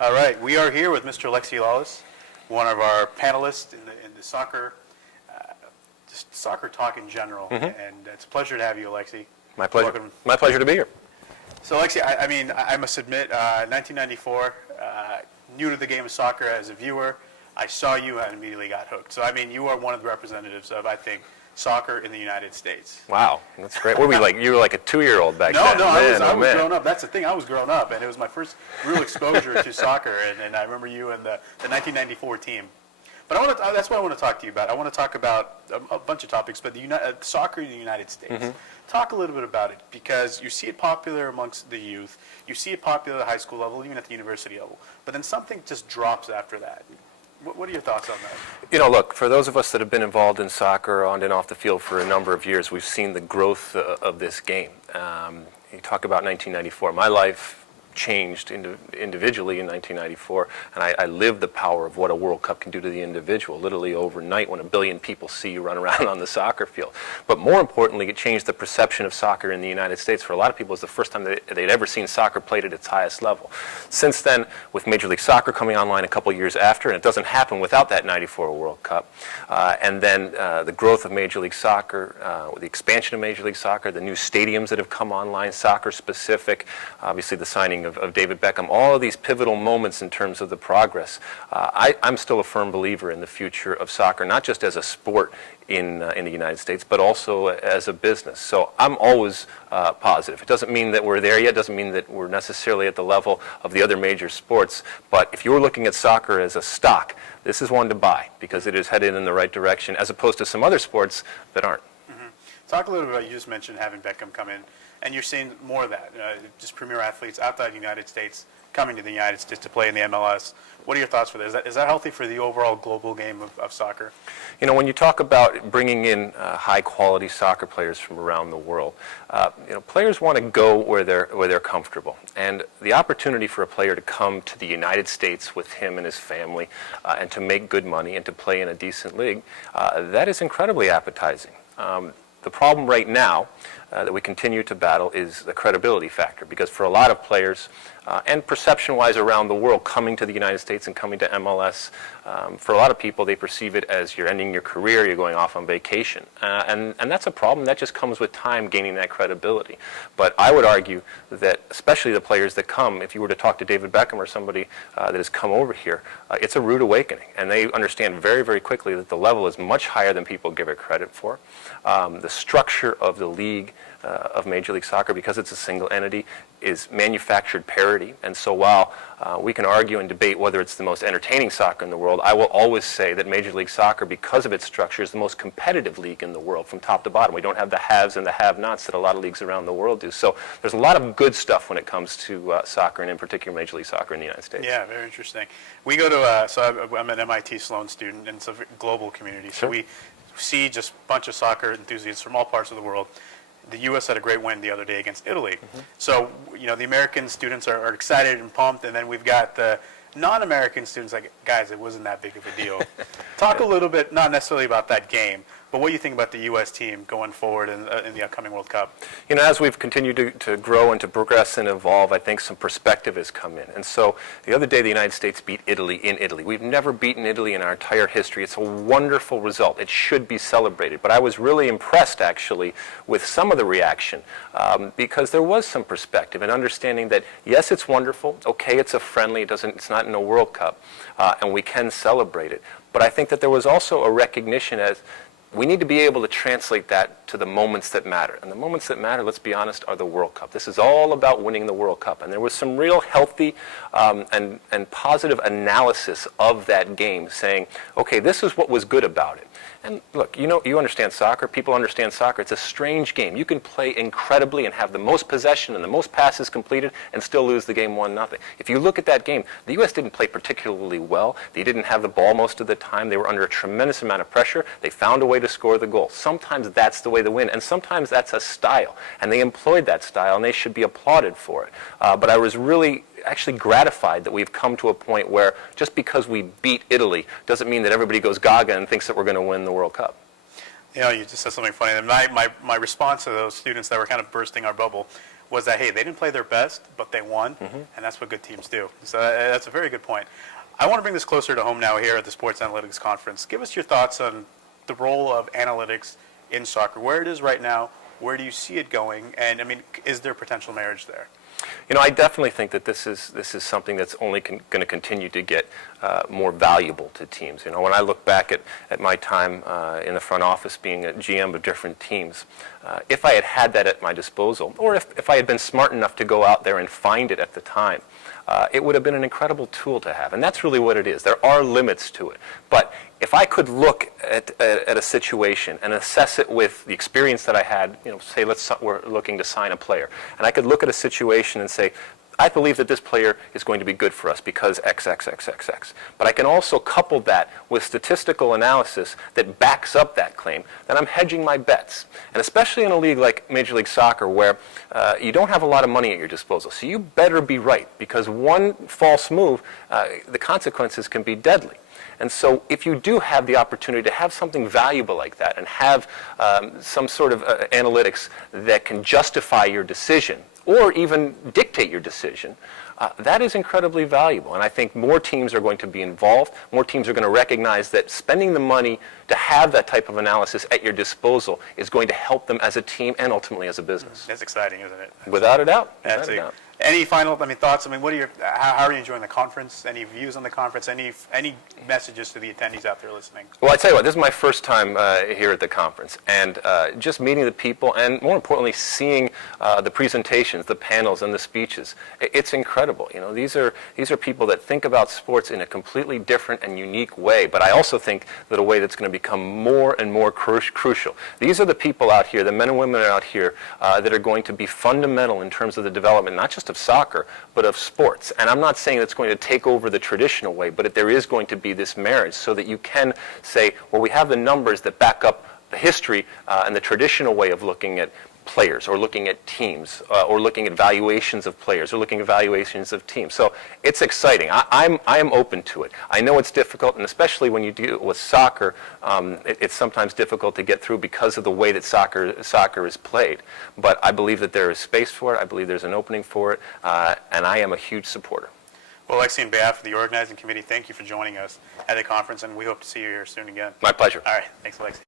All right, we are here with Mr. Alexi Lalas, one of our panelists in the soccer, just soccer talk in general, and it's a pleasure to have you, Alexi. My pleasure. Welcome. My pleasure to be here. So, Alexi, I must admit, 1994, new to the game of soccer as a viewer, I saw you and immediately got hooked. So, you are one of the representatives of, I think, soccer in the United States. Wow, that's great. What were we like? You were like a 2-year-old back then. No, I was grown up. That's the thing. I was grown up, and it was my first real exposure to soccer. And I remember you in the 1994 team. But that's what I want to talk to you about. I want to talk about a bunch of topics, but soccer in the United States. Talk a little bit about it, because you see it popular amongst the youth. You see it popular at the high school level, even at the university level. But then something just drops after that. What are your thoughts on that? Look, for those of us that have been involved in soccer on and off the field for a number of years, we've seen the growth of this game. You talk about 1994. My life changed individually in 1994, and I lived the power of what a World Cup can do to the individual, literally overnight, when 1 billion people see you run around on the soccer field. But more importantly, it changed the perception of soccer in the United States. For a lot of people, it was the first time they'd ever seen soccer played at its highest level. Since then, with Major League Soccer coming online a couple years after, and it doesn't happen without that 94 World Cup, and then the growth of Major League Soccer, the expansion of Major League Soccer, the new stadiums that have come online, soccer-specific, obviously the signing of David Beckham, all of these pivotal moments in terms of the progress. I'm still a firm believer in the future of soccer, not just as a sport in the United States, but also as a business. So I'm always positive. It doesn't mean that we're there yet. It doesn't mean that we're necessarily at the level of the other major sports. But if you're looking at soccer as a stock, this is one to buy, because it is headed in the right direction, as opposed to some other sports that aren't. Talk a little bit about, you just mentioned having Beckham come in, and you're seeing more of that, just premier athletes outside the United States coming to the United States to play in the MLS. What are your thoughts for that? Is that healthy for the overall global game of soccer? When you talk about bringing in high-quality soccer players from around the world, players want to go where they're comfortable. And the opportunity for a player to come to the United States with him and his family and to make good money and to play in a decent league, that is incredibly appetizing. The problem right now that we continue to battle is the credibility factor, because for a lot of players, and perception-wise around the world, coming to the United States and coming to MLS, for a lot of people, they perceive it as you're ending your career, you're going off on vacation. And that's a problem. That just comes with time, gaining that credibility. But I would argue that, especially the players that come, if you were to talk to David Beckham or somebody that has come over here, it's a rude awakening. And they understand very, very quickly that the level is much higher than people give it credit for. The structure of the league of Major League Soccer, because it's a single entity, is manufactured parity. And so while we can argue and debate whether it's the most entertaining soccer in the world, I will always say that Major League Soccer, because of its structure, is the most competitive league in the world from top to bottom. We don't have the haves and the have-nots that a lot of leagues around the world do. So there's a lot of good stuff when it comes to soccer, and in particular Major League Soccer in the United States. Yeah, very interesting. We go to, so I'm an MIT Sloan student, and it's a global community. So we see just a bunch of soccer enthusiasts from all parts of the world. The U.S. had a great win the other day against Italy. So, the American students are excited and pumped, and then we've got the non-American students like, guys, it wasn't that big of a deal. Talk a little bit, not necessarily about that game, but what do you think about the U.S. team going forward in the upcoming World Cup? As we've continued to grow and to progress and evolve, I think some perspective has come in. And so the other day, the United States beat Italy in Italy. We've never beaten Italy in our entire history. It's a wonderful result. It should be celebrated. But I was really impressed, actually, with some of the reaction, because there was some perspective and understanding that, yes, it's wonderful. Okay, it's a friendly. It's not in a World Cup, and we can celebrate it. But I think that there was also a recognition as we need to be able to translate that to the moments that matter. And the moments that matter, let's be honest, are the World Cup. This is all about winning the World Cup. And there was some real healthy and positive analysis of that game, saying, okay, this is what was good about it. And look, you understand soccer. People understand soccer. It's a strange game. You can play incredibly and have the most possession and the most passes completed and still lose the game 1-0. If you look at that game, the U.S. didn't play particularly well. They didn't have the ball most of the time. They were under a tremendous amount of pressure. They found a way to score the goal. Sometimes that's the way to win, and sometimes that's a style. And they employed that style, and they should be applauded for it. But I was really actually gratified that we've come to a point where just because we beat Italy doesn't mean that everybody goes gaga and thinks that we're going to win the World Cup. You just said something funny. And my response to those students that were kind of bursting our bubble was that, hey, they didn't play their best, but they won, and that's what good teams do. So that's a very good point. I want to bring this closer to home now here at the Sports Analytics Conference. Give us your thoughts on the role of analytics in soccer, where it is right now, where do you see it going, and, I mean, is there potential marriage there? You know, I definitely think that this is something that's only going to continue to get more valuable to teams. You know, when I look back at my time in the front office being a GM of different teams, if I had had that at my disposal, or if I had been smart enough to go out there and find it at the time, it would have been an incredible tool to have. And that's really what it is. There are limits to it. But if I could look at a situation and assess it with the experience that I had, you know, say we're looking to sign a player, and I could look at a situation and say, I believe that this player is going to be good for us because X, X, X, X, X. But I can also couple that with statistical analysis that backs up that claim, then I'm hedging my bets. And especially in a league like Major League Soccer where you don't have a lot of money at your disposal. So you better be right, because one false move, the consequences can be deadly. And so if you do have the opportunity to have something valuable like that and have some sort of analytics that can justify your decision or even dictate your decision, that is incredibly valuable. And I think more teams are going to be involved. More teams are going to recognize that spending the money to have that type of analysis at your disposal is going to help them as a team and ultimately as a business. That's exciting, isn't it? Without a doubt. That's Without a doubt. Any final, thoughts? What are how are you enjoying the conference? Any views on the conference? Any messages to the attendees out there listening? Well, I tell you what, this is my first time here at the conference, and just meeting the people, and more importantly, seeing the presentations, the panels, and the speeches. It's incredible. You know, these are people that think about sports in a completely different and unique way. But I also think that a way that's going to become more and more crucial. These are the people out here, the men and women out here, that are going to be fundamental in terms of the development, not just of soccer, but of sports. And I'm not saying it's going to take over the traditional way, but there is going to be this marriage so that you can say, well, we have the numbers that back up the history and the traditional way of looking at players, or looking at teams, or looking at valuations of players, or looking at valuations of teams. So it's exciting. I am open to it. I know it's difficult, and especially when you deal with soccer, it's sometimes difficult to get through because of the way that soccer is played. But I believe that there is space for it. I believe there's an opening for it, and I am a huge supporter. Well, Alexi, on behalf of the organizing committee, thank you for joining us at the conference, and we hope to see you here soon again. My pleasure. All right. Thanks, Alexi.